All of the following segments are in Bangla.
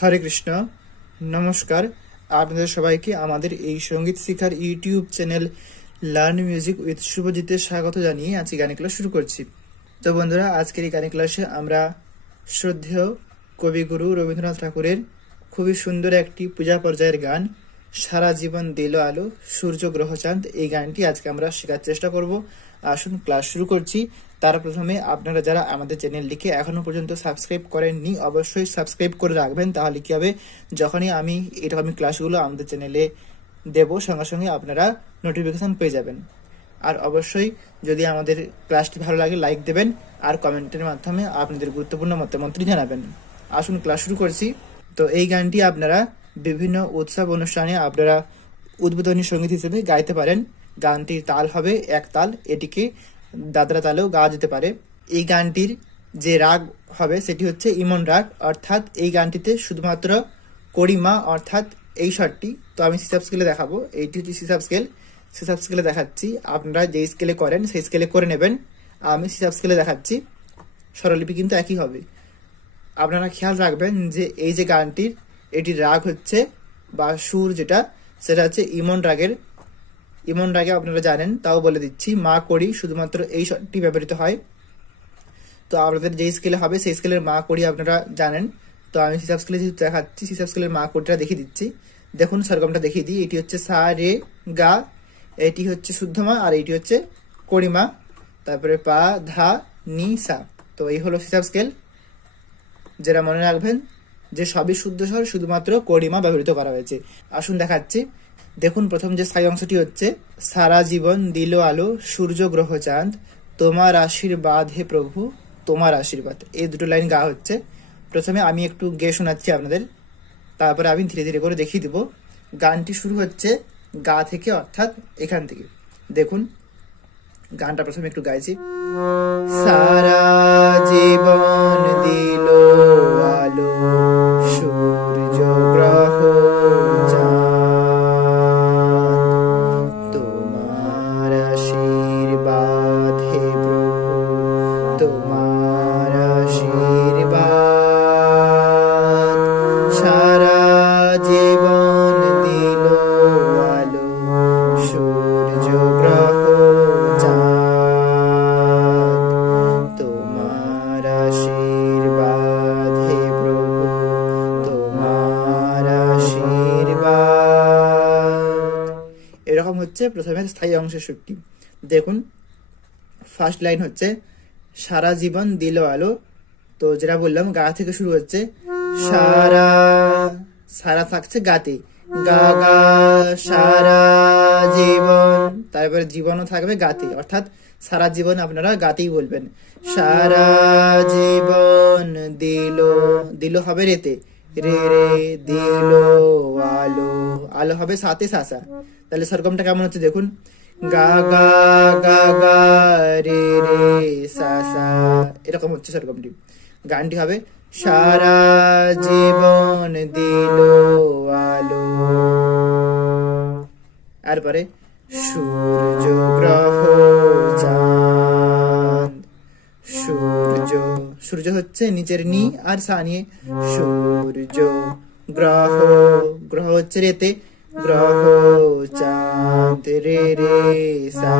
হরে কৃষ্ণ, নমস্কার। আপনাদের সবাইকে আমাদের এই সঙ্গীত শিক্ষার YouTube channel learn music with শুভজিতে স্বাগত জানিয়ে আজকে গান ক্লাস শুরু করছি। তো বন্ধুরা, আজকের এই গান ক্লাসে আমরা শ্রদ্ধেয় কবিগুরু রবীন্দ্রনাথ ঠাকুরের খুবই সুন্দর একটি পূজা পর্যায়ের গান সারা জীবন দিল আলো সূর্য গ্রহ চাঁদ, এই গানটি আজকে আমরা শেখার চেষ্টা করব। আসুন ক্লাস শুরু করছি। তার প্রথমে আপনারা যারা আমাদের চ্যানেলটিকে এখনো পর্যন্ত সাবস্ক্রাইব করেননি অবশ্যই সাবস্ক্রাইব করে রাখবেন, তাহলে কি হবে, যখনই আমি এরকমই ক্লাসগুলো আমাদের চ্যানেলে দেব সঙ্গে সঙ্গে আপনারা নোটিফিকেশন পেয়ে যাবেন। আর অবশ্যই যদি আমাদের ক্লাসটি ভালো লাগে লাইক দেবেন আর কমেন্টের মাধ্যমে আপনাদের গুরুত্বপূর্ণ মতামতটি জানাবেন। আসুন ক্লাস শুরু করছি। তো এই গানটি আপনারা বিভিন্ন উৎসব অনুষ্ঠানে আপনারা উদ্বোধনী সঙ্গীত হিসেবে গাইতে পারেন। গানটির তাল হবে এক তাল, এটিকে দাদরা তালেও গাওয়া যেতে পারে। এই গানটির যে রাগ হবে সেটি হচ্ছে ইমন রাগ, অর্থাৎ এই গানটিতে শুধুমাত্র করিমা অর্থাৎ এই স্বরটি। তো আমি সিসাব স্কেলে দেখাবো, এইটি হচ্ছে সিসাব স্কেলে দেখাচ্ছি। আপনারা যেই স্কেলে করেন সেই স্কেলে করে নেবেন। আমি সিসাব স্কেলে দেখাচ্ছি, স্বরলিপি কিন্তু একই হবে। আপনারা খেয়াল রাখবেন যে এই যে গানটির এটির রাগ হচ্ছে বা সুর যেটা সেটা হচ্ছে ইমন রাগে আপনারা জানেন, তাও বলে দিচ্ছি, মা করি শুধুমাত্র এই স্বরটি ব্যবহৃত হয়। তো আপনাদের যেই স্কেলে হবে সেই স্কেলের মা করি আপনারা জানেন। তো আমি সিসাব স্কেলে যেহেতু দেখাচ্ছি, সিসাব স্কেলের মা করিটা দেখিয়ে দিচ্ছি। দেখুন সরগমটা দেখিয়ে দিই, এটি হচ্ছে সা রে গা, এটি হচ্ছে শুদ্ধমা আর এটি হচ্ছে করিমা, তারপরে পা ধা নি সা। তো এই হলো সিসাব স্কেল। যেটা মনে রাখবেন যে সবই শুদ্ধ স্বর, শুধুমাত্র করিমা ব্যবহৃত করা হয়েছে। আসুন দেখাচ্ছি। দেখুন প্রথম যে স্থায়ী অংশটি হচ্ছে সারা জীবন দিল আলো সূর্য গ্রহ চাঁদ, তোমার আশীর্বাদ হে প্রভু তোমার আশীর্বাদ। এই দুটো লাইন গাওয়া হচ্ছে। প্রথমে আমি একটু গেয়ে শোনাচ্ছি আপনাদের, তারপরে আমি ধীরে ধীরে করে দেখিয়ে দিব। গানটি শুরু হচ্ছে গা থেকে, অর্থাৎ এখান থেকে। দেখুন গানটা প্রথমে একটু গাইছি। সারা জীবন দিল আলো সূর্য গ্রহ চাঁদ, তোমার আশীর্বাদ হে প্রভু তোমার আশীর্বাদ, সারা জীবন দিল আলো সূর্য গ্রহ চাঁদ, তোমার আশীর্বাদ হে প্রভু তোমার আশীর্বাদ। এরকম হচ্ছে প্রথমে স্থায়ী অংশের সুরটি। দেখুন ফার্স্ট লাইন হচ্ছে সারা জীবন দিল আলো, তো যেটা বললাম গা থেকে শুরু হচ্ছে। সারা সারা থাকছে গাতে, গা গা সারা জীবন, তারপরে জীবনও থাকবে গাতে, অর্থাৎ সারা জীবন আপনারা গাতেই বলবেন। সারা জীবন দিল, দিল হবে রেতে, রে রে দিল আলো, আলো হবে সাথে সাসা। তাহলে সরগমটা কেমন হচ্ছে দেখুন, গা গা গা গা রে রে সা সা, এরকম হচ্ছে সরগমটি। গানটি হবে সারা জীবন দিল আলো, তারপরে সূর্য গ্রহ চাঁদ, সূর্য হচ্ছে নিচের নি আর সা নিয়ে, সূর্য গ্রহ, গ্রহ হচ্ছে রেতে, গ্রহ চাঁদ রে রে সা।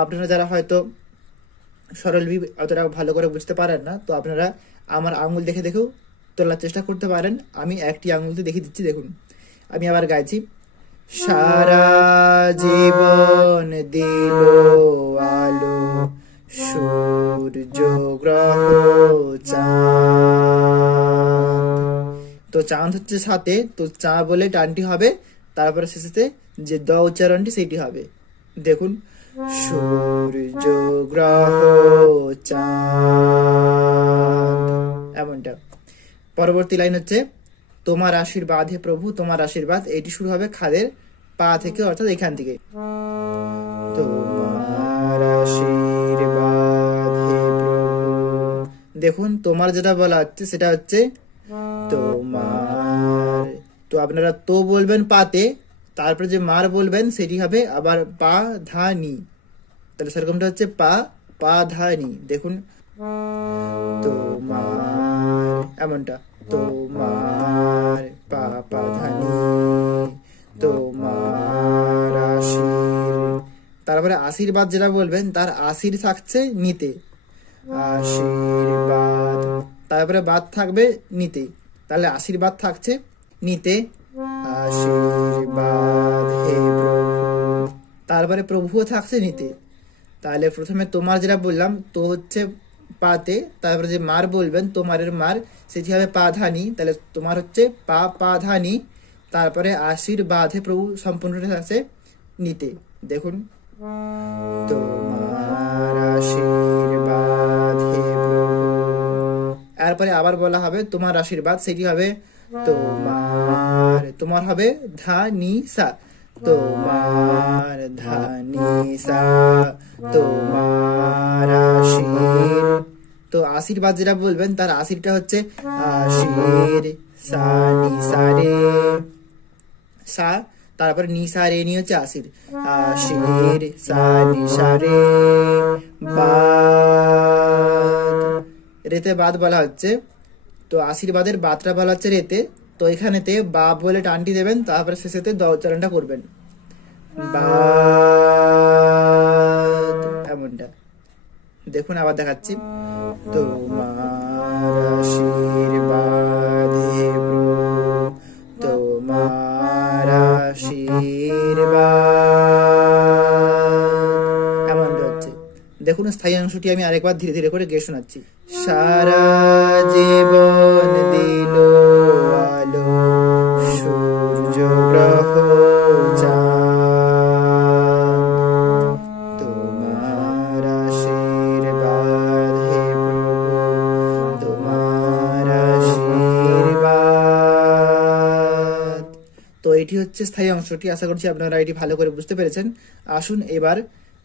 আপনারা যারা হয়তো সরলবি অতটা ভালো করে বুঝতে পারেন না, তো আপনারা আমার আঙুল দেখে দেখেও তোলার চেষ্টা করতে পারেন। আমি একটি আঙুলতে দেখিয়ে দিচ্ছি। দেখুন আমি আবার গাইছি, সারা জীবন দিল আলো সূর্য গ্রহ চাঁদ। তো চাঁদ হচ্ছে সাথে, তো চা বলে টানটি হবে, তারপরে শেষেতে যে দ উচ্চারণটি সেটি হবে। দেখুন সূর্য গ্রহ চাঁদ, এমনটা। পরবর্তী লাইন হচ্ছে তোমার আশীর্বাদ হে প্রভু তোমার আশীর্বাদ, এটি শুরু হবে খাদের পা থেকে, অর্থাৎ এখান থেকে। তোমার আশীর্বাদ দেখুন তোমার যেটা বলা হচ্ছে সেটা হচ্ছে তোমার। তো আপনারা তো বলবেন পাতে, তারপরে যে মার বলবেন সেটি হবে আবার পা ধা নি। তাহলে সেরকমটা হচ্ছে পা পা ধা নি। দেখুন তোমার, এমনটা তোমার পা পা ধা নি, তোমার আশীর। তারপরে আশীর্বাদ যেটা বলবেন তার আশীর থাকছে নিতে, আশীর্বাদ। তারপরে বাদ থাকবে নিতে, তাহলে আশীর্বাদ থাকছে নিতে, আশীর্বাদ হে প্রভু। তারপরে প্রভুও থাকছে নিতে। তাহলে প্রথমে তোমার যেটা বললাম তো হচ্ছে পাতে, তারপরে যে মার বলবেন তোমারের মার সেটি হবে পাধানি, তাহলে তোমার হচ্ছে পা পাধানি। তারপরে আশীর্বাদ হে প্রভু সম্পূর্ণটা আছে নিতে। দেখুন তোমার আশীর্বাদ হে প্রভু। এরপরে আবার বলা হবে তোমার আশীর্বাদ, সেটি হবে তোমার, তোমার হবে ধা নি সা, তোমার ধা নি সা, তোমার আশীর। তো আশীর্বাদ যেটা বলবেন তার আশীরটা হচ্ছে আশীর সা নি সা রে সা, তারপরে নি সা রে নি হচ্ছে আশীর, আশীর সা নি সা রে। বাদ, রেতে বাদ বলা হচ্ছে। তো আশীর্বাদের বাদটা বলা হচ্ছে রেতে। তো এখানেতে বা বলে টানটি দেবেন, তারপরে শেষেতে দ উচ্চারণটা করবেন, বাদ, এমনটা। দেখুন আবার দেখাচ্ছি, তোমার আশীর্বাদ হে প্রভু, তোমার আশীর্বাদ, এমনটা হচ্ছে। দেখুন স্থায়ী অংশটি আমি আরেকবার ধীরে ধীরে করে গেয়ে শোনাচ্ছি। সারা জীবন দিল আলো সূর্য গ্রহ চাঁদ, তোমার আশীর্বাদ হে প্রভু, তোমার আশীর্বাদ। তো এটি হচ্ছে স্থায়ী অংশটি। আশা করছি আপনারা এটি ভালো করে বুঝতে পেরেছেন। আসুন এবার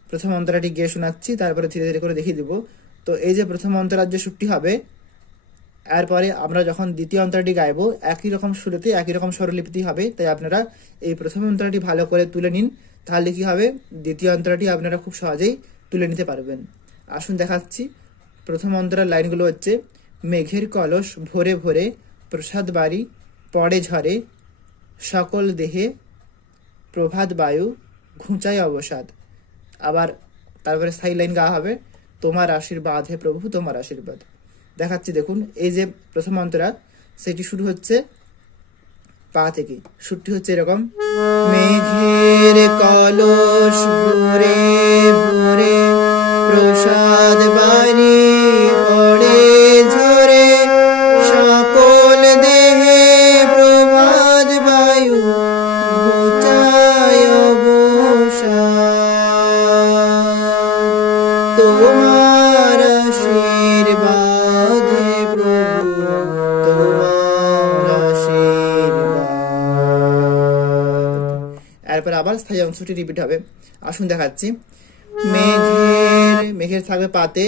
প্রথম অন্তরাটি গিয়ে শোনাচ্ছি, তারপরে ধীরে ধীরে করে দেখিয়ে দিব। তো এই যে প্রথম অন্তরার যে সুরটি হবে, এরপরে আমরা যখন দ্বিতীয় অন্তরাটি গাইবো একই রকম সুরেতে একই রকম স্বরলিপিতে হবে। তাই আপনারা এই প্রথম অন্তরাটি ভালো করে তুলে নিন, তাহলে কি হবে দ্বিতীয় অন্তরাটি আপনারা খুব সহজেই তুলে নিতে পারবেন। আসুন দেখাচ্ছি। প্রথম অন্তরার লাইনগুলো হচ্ছে, মেঘের কলস ভরে ভরে প্রসাদ বাড়ি পড়ে ঝরে, সকল দেহে প্রভাত বায়ু ঘুঁচায় অবসাদ। আবার তারপরে স্থায়ী লাইন গাওয়া হবে, তোমার আশীর্বাদ হে প্রভু, তোমার আশীর্বাদ। দেখাচ্ছি দেখুন, এই যে প্রথম অন্তরা সেটি শুরু হচ্ছে পা থেকে। সুরটি হচ্ছে এরকম, মেঘের কলস ভরে ভরে প্রসাদ বাড়ি পড়ে ঝরে, সকল দেহে প্রভাত বায়ু ঘুচায় অবসাদ, তোমার আশীর্বাদ হে প্রভু, তোমার আশীর্বাদ। এরপর আবার স্থায়ী অংশটি রিপিট হবে। আসুন দেখাচ্ছি, মেঘের থাকবে পাতে,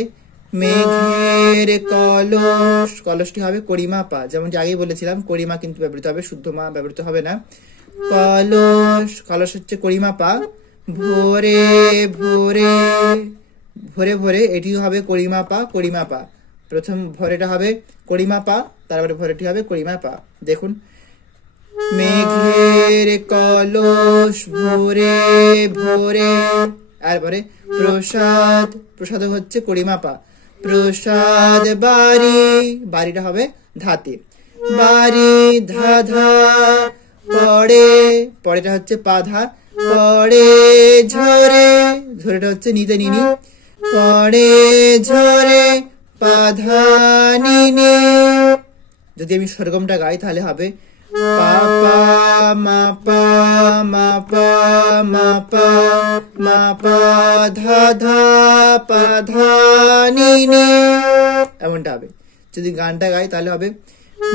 মেঘের কলস, কলসটি হবে কড়িমা পা, যেমনটি আগেই বলেছিলাম কড়িমা কিন্তু ব্যবহৃত হবে, শুদ্ধ মা ব্যবহৃত হবে না। কলস, কলস হচ্ছে কড়িমা পা, ভোরে ভোরে ভরে ভরে এটি হবে কড়িমা পা, কড়িমা পা। প্রথম ভরেটা হবে কড়িমা পা, তারপরে ভরেটি হবে কড়িমা পা। দেখুন, মেঘের কলস ভরে ভরে, এরপরে প্রসাদ, প্রসাদ হচ্ছে কড়িমা পা, প্রসাদ বাড়ি, বাড়িটা হবে ধাতে, বাড়ি ধা ধা পড়ে, পড়েটা হচ্ছে পা ধা, পড়ে ঝরে, ঝরেটা হচ্ছে নিতে নিনি, পড়ে ঝরে পা ধা নি নি। যদি আমি সরগমটা গাই তাহলে হবে পা পা মা পা মা পা মা পা মা পা ধা ধা পা ধা নি নি, এমনটা হবে। যদি গানটা গাই তাহলে হবে,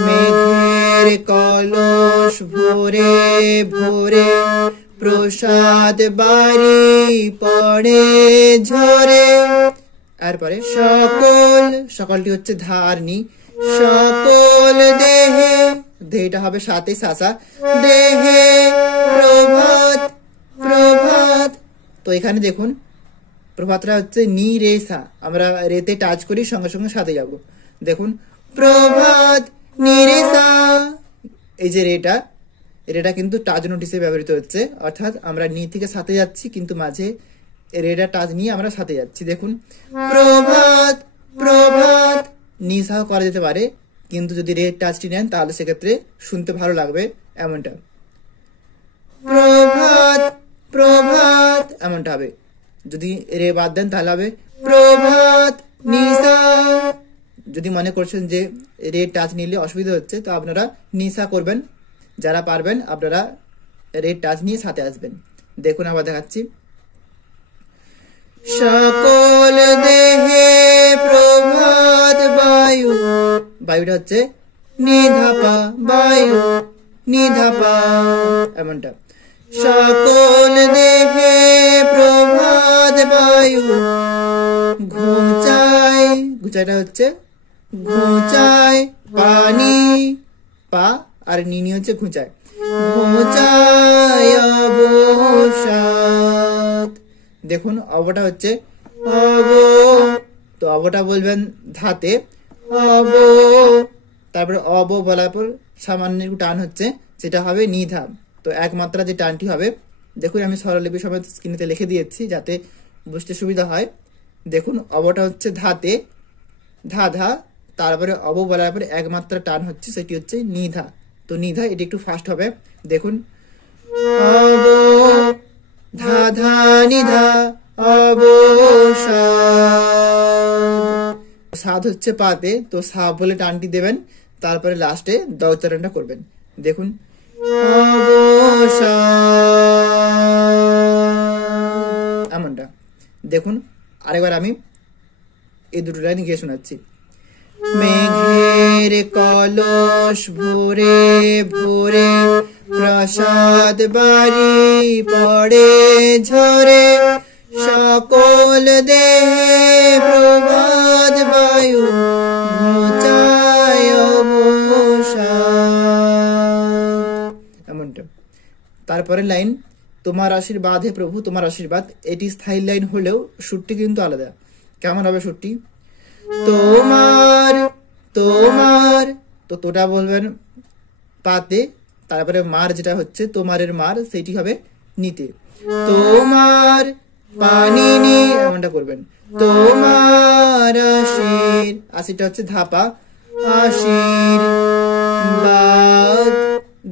মেঘের কলস ভরে ভরে প্রসাদ বাড়ি পড়ে ঝরে, এরপরে সকল, সকলটি হচ্ছে ধা আর নি, সকল দেহে, দেহটা হবে সাথে সাসা, দেহে প্রভাত, প্রভাত। তো এখানে দেখুন প্রভাতটা হচ্ছে নি রে সা, আমরা রেতে টাচ করি সঙ্গে সঙ্গে সাথে যাব। দেখুন প্রভাত নি রে সা, এই যে রেটা, রেটা কিন্তু টাচ নোট হিসেবে ব্যবহৃত হচ্ছে, অর্থাৎ আমরা নি থেকে সাথে যাচ্ছি কিন্তু মাঝে রেটা টাচ নিয়ে আমরা সাথে যাচ্ছি। দেখুন প্রভাত, প্রভাত, নি সহ করা যেতে পারে, কিন্তু যদি রে টাচটি নেন তাহলে সেক্ষেত্রে শুনতে ভালো লাগবে, এমনটা প্রভাত, প্রভাত এমনটা হবে। যদি রে বাদ দেন তাহলে হবে প্রভাত নিশা। যদি মনে করছেন যে রে টাচ নিলে অসুবিধা হচ্ছে তো আপনারা নিশা করবেন, যারা পারবেন আপনারা রে টাচ নিয়ে সাথে আসবেন। দেখুন আবার দেখাচ্ছি, সকল দেহে প্রভাত বায়ু, বায়ুটা হচ্ছে নিধাপা, বায়ু নিধাপা এমনটা, সকল দেহে প্রভাত বায়ু ঘুচায়, ঘুচাইটা হচ্ছে ঘুচায় পানি, পা আর নিনি হচ্ছে ঘুচায়, ঘুচায় অবসাদ। দেখুন অবটা হচ্ছে অব, তো অবটা বলবেন ধাতে অব, তারপরে অব বলার পর সামান্য একটু টান হচ্ছে, সেটা হবে নিধা। তো একমাত্রা যে টানটি হবে, দেখুন আমি স্বরলিপি সমেত স্ক্রিনেতে লিখে দিয়েছি যাতে বুঝতে সুবিধা হয়। দেখুন অবটা হচ্ছে ধাতে, ধা ধা, তারপরে অব বলার পরে একমাত্রা টান হচ্ছে, সেটি হচ্ছে নিধা। তো নিধা এটি একটু ফাস্ট হবে। দেখুন অব ধা ধা নিধা অবসাদ, সাদ হচ্ছে পাতে, তো সা বলে টানটি দেবেন, তারপরে লাস্টে দ উচ্চারণটা করবেন। দেখুন অবসাদ এমনটা। দেখুন আরেকবার আমি এই দুটো লাইন গিয়ে শোনাচ্ছি, মেঘের কলস ভোরে ভোরে প্রসাদ বাড়ি পড়ে ঝরে, সকল দেহে প্রভাত বায়ু ঘুচায় অবসাদ এমনটা। তারপরে লাইন তোমার আশীর্বাদ হে প্রভু তোমার আশীর্বাদ, এটি স্থায়ী লাইন হলেও সুরটি কিন্তু আলাদা। কেমন হবে সুরটি, তোমার, তোমার, তো তোটা বলবেন পাতে, তারপরে মার যেটা হচ্ছে তোমারের মার সেটি হবে নিতে, তোমার পানি নি এমনটা করবেন, তোমার আশির, আশিরটা হচ্ছে ধাপা, আশীর্বাদ।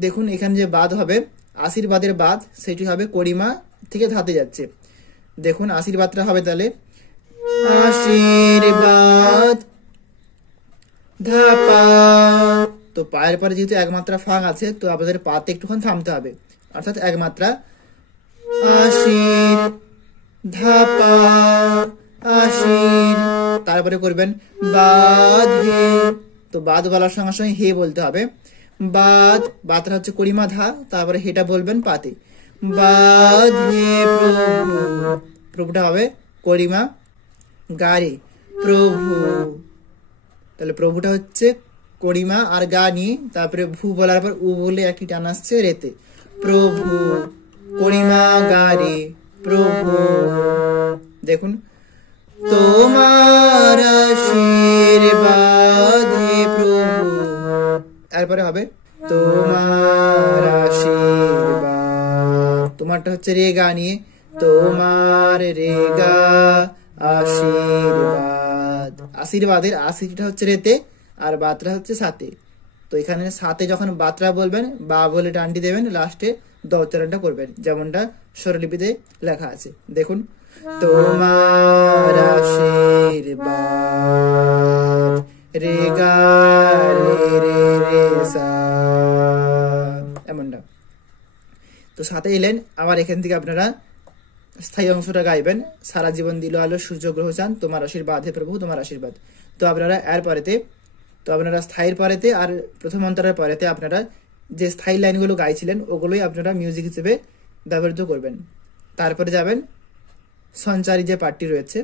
দেখুন এখানে যে বাদ হবে আশীর্বাদের বাদ, সেটি হবে করিমা থেকে ধাতে যাচ্ছে। দেখুন আশীর্বাদটা হবে তাহলে আশীর্বাদ ধাপা। তো পায়ের পরে যেহেতু একমাত্রা ফাঁক আছে তো আপনাদের পাতে একটুক্ষণ থামতে হবে, অর্থাৎ একমাত্রা আশীর ধাপা আশীর, তারপরে করবেন বাদ হে, তো বাদ বলার সঙ্গে সঙ্গে হে বলতে হবে, বাদ, বাদটা হচ্ছে করিমা ধা, তারপরে হেটা বলবেন পাতে, বাদ হে প্রভু, প্রভুটা হবে করিমা গারে প্রভু, তাহলে প্রভুটা হচ্ছে করিমা আর গা নিয়ে, তারপরে ভু বলার পর উ বলে একই টান আসছে রেতে, প্রভু করিমা গারে প্রভু। দেখুন তোমার আশীর্বাদ হে প্রভু, তারপরে হবে তোমার আশীর্বাদ, তোমারটা হচ্ছে রে গা নিয়ে, তোমার রে গা আশীর্বাদ, আশীর্বাদের আশিটা হচ্ছে রেতে আর বাতরা হচ্ছে সাথে। তো এখানে সাথে যখন বাতরা বলবেন বা বলে টানটি দেবেন, লাস্টে দ উচ্চারণটা করবেন যেমনটা স্বরলিপিতে লেখা আছে। দেখুন তোমার আশীর্বাদ রে গা রে রে রে সা এমনটা। তো সাথে এলেন, আবার এখান থেকে আপনারা স্থায়ী অংশটা গাইবেন, সারা জীবন দিল আলো সূর্য গ্রহ চান তোমার আশীর্বাদ হে প্রভু তোমার আশীর্বাদ। তো আপনারা এর পরেতে, তো আপনারা স্থায়ীর পরেতে আর প্রথম অন্তরের পরেতে আপনারা যে স্থায়ী লাইনগুলো গাইছিলেন ওগুলোই আপনারা মিউজিক হিসেবে ব্যবহৃত করবেন। তারপরে যাবেন সঞ্চারী যে পার্টটি রয়েছে,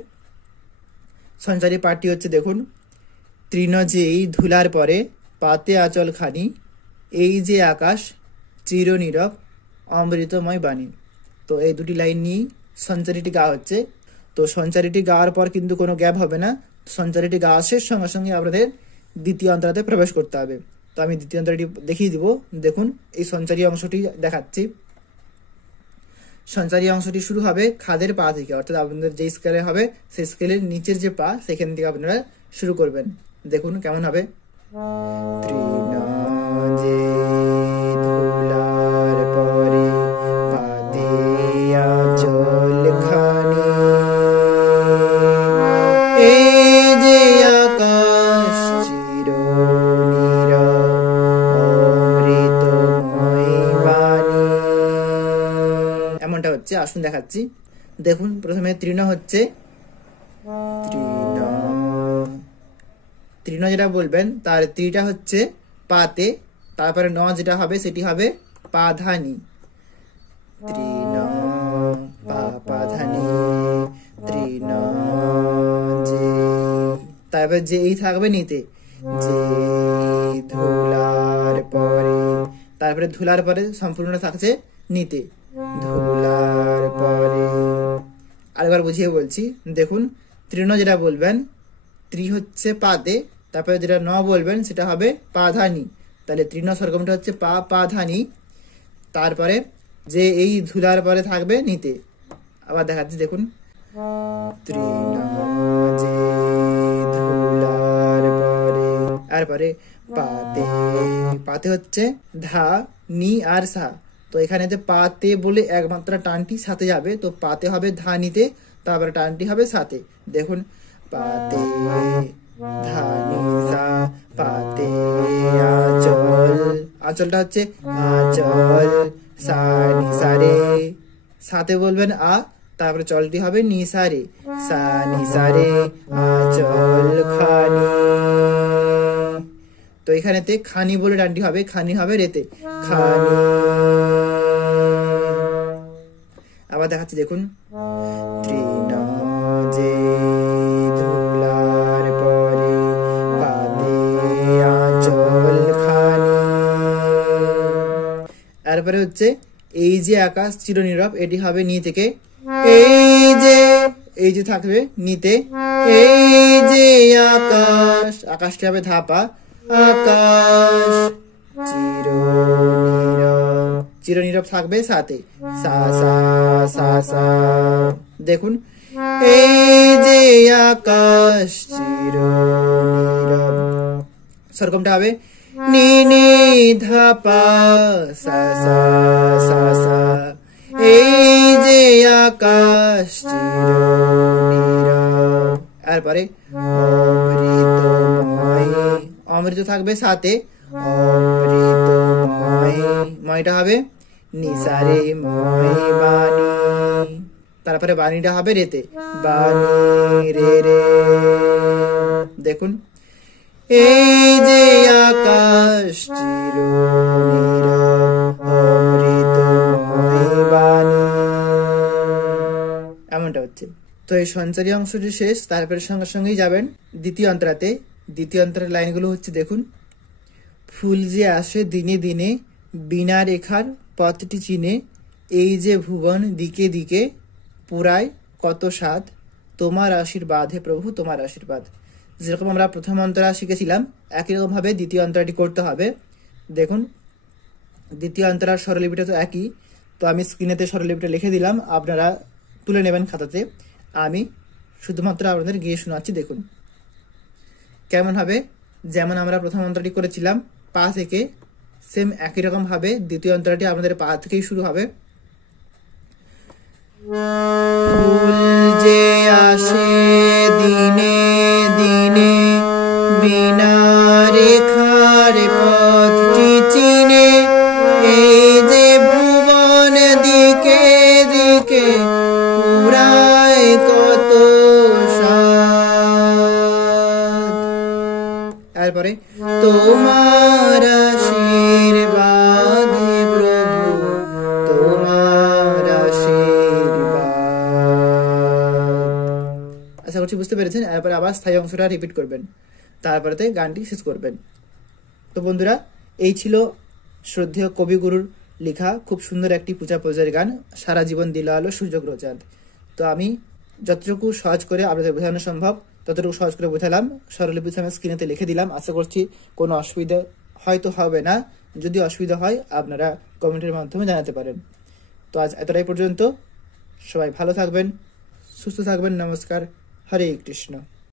সঞ্চারী পাঠটি হচ্ছে দেখুন, তৃণ যেই ধুলার পরে পাতে আঁচল খানি, এই যে আকাশ চিরনীরব অমৃতময় বাণী। তো এই দুটি লাইন নিয়েই সঞ্চারীটি গাওয়া হচ্ছে। তো সঞ্চারীটি গাওয়ার পর কিন্তু কোনো গ্যাপ হবে না। সঞ্চারীটি গাওয়া শেষ সঙ্গে সঙ্গে আপনাদের দ্বিতীয় অন্তরাতে প্রবেশ করতে হবে। তো আমি দ্বিতীয় অন্তরাটি দেখিয়ে দিব। দেখুন এই সঞ্চারী অংশটি দেখাচ্ছি। সঞ্চারী অংশটি শুরু হবে খাদের পা থেকে, অর্থাৎ আপনাদের যে স্কেলে হবে সেই স্কেলের নিচের যে পা সেখান থেকে আপনারা শুরু করবেন। দেখুন কেমন হবে। তৃণ যে ধুলার পরে পাতে আঁচল খানি, এই যে আকাশ চিরনীরব অমৃতময় বাণী। এমনটা হচ্ছে। আসুন দেখাচ্ছি। দেখুন প্রথমে তৃণ হচ্ছে, তৃণ যেটা বলবেন তার ত্রিটা হচ্ছে পাতে, তারপরে ন যেটা হবে সেটি হবে পাধানি। তৃণ পাধানি তৃণ যে, তারপরে যে এই থাকবে নিতে, যে ধুলার পরে, তারপরে ধুলার পরে সম্পূর্ণ থাকছে নিতে, ধুলার পরে। আরেকবার বুঝিয়ে বলছি। দেখুন তৃণ যেটা বলবেন ত্রি হচ্ছে পাতে, তারপরে যেটা ন বলবেন সেটা হবে পাধানি। তাহলে তৃণ স্বরগমটা হচ্ছে পা পাধানি, তারপরে যে এই ধুলার পরে থাকবে নিতে। আবার দেখাচ্ছি দেখুন, তৃণ যে ধুলার পরে, তারপরে পাতে, পাতে হচ্ছে ধা নি আর সা। তো এখানে যে পাতে বলে একমাত্র টানটি সাথে যাবে, তো পাতে হবে ধানিতে, তারপরে টানটি হবে সাথে। দেখুন পাতে ধানি সা, পাতে আঁচল, আঁচলটা হচ্ছে আঁচল, সা নি সা রে, সাথে বলবেন আ, তারপরে চলটি হবে নি সা রে, সা নি সা রে আঁচল খানি। তো এখানেতে খানি বলে ডানটি হবে, খানি হবে রেতে, খানি। আবার দেখাচ্ছি দেখুন, তৃণ যে ধুলার পরে পাতে আঁচল খানি, তারপরে হচ্ছে এই যে আকাশ চিরনীরব, এটি হবে নি থেকে, এই যে থাকবে নিতে, এই যে আকাশ, আকাশটি হবে ধাপা, আকাশ চিরনীরব, চিরনীরব থাকবে সাথে, সা সা সা সা। দেখুন এই যে আকাশ চিরনীরব, স্বরগমটা হবে নি নি ধাপা সা সা সা সা। এই যে আকাশ চিরনীরব, তারপরে অমৃতময়, অমৃত থাকবে সাথে, অমৃতময়, ময়টা হবে নিসারে ময় বাণী, তারপরে বাণীটা হবে রেতে, বাণী রে রে। দেখুন এই যে আকাশ চিরনীরব অমৃতময় বাণী, এমনটা হচ্ছে। তো এই সঞ্চারী অংশটি শেষ, তারপরে সঙ্গে সঙ্গেই যাবেন দ্বিতীয় অন্তরাতে। দ্বিতীয় অন্তরের লাইনগুলো হচ্ছে দেখুন, ফুল যে আসে দিনে দিনে বিনা রেখার পথটি চিনে, এই যে ভুবন দিকে দিকে পুরায় কত স্বাদ, তোমার আশীর্বাদ হে প্রভু তোমার আশীর্বাদ। যেরকম আমরা প্রথম অন্তরা শিখেছিলাম একই রকম ভাবে দ্বিতীয় অন্তরাটি করতে হবে। দেখুন দ্বিতীয় অন্তরার স্বরলিপিটা তো একই, তো আমি স্ক্রিনেতে স্বরলিপিটা লিখে দিলাম, আপনারা তুলে নেবেন খাতাতে। আমি শুধুমাত্র আপনাদের গিয়ে শোনাচ্ছি। দেখুন কেমন হবে, যেমন আমরা প্রথম অন্তরাটি করেছিলাম পা থেকে, সেম একই রকম ভাবে দ্বিতীয় অন্তরাটি আমাদের পা থেকেই শুরু হবে। ফুল যে আসে দিনে দিনে বিনা রেখার পথটি চিনে, এই যে ভুবন দিকে দিকে পুরায় কত স্বাদ। তারপরে তোমার আশীর্বাদ হে প্রভু তোমার আশীর্বাদ। আশা করছি বুঝতে পেরেছেন। ফেলেছেন, এরপরে আবার স্থায়ী অংশটা রিপিট করবেন, তারপরে গানটি শেষ করবেন। তো বন্ধুরা, এই ছিল শ্রদ্ধেয় কবিগুরুর লেখা খুব সুন্দর একটি পূজা পর্যায়ের গান, সারা জীবন দিল আলো সূর্যগ্রহ চাঁদ। তো আমি যতটুকু সহজ করে আপনাদের বোঝানো সম্ভব ততটুকু সহজ করে বোঝালাম, স্বরলিপি আমি স্ক্রিনেতে লিখে দিলাম। আশা করছি কোনো অসুবিধা হয়তো হবে না, যদি অসুবিধা হয় আপনারা কমেন্টের মাধ্যমে জানাতে পারেন। তো আজ এতটাই পর্যন্ত, সবাই ভালো থাকবেন, সুস্থ থাকবেন। নমস্কার, হরে কৃষ্ণ।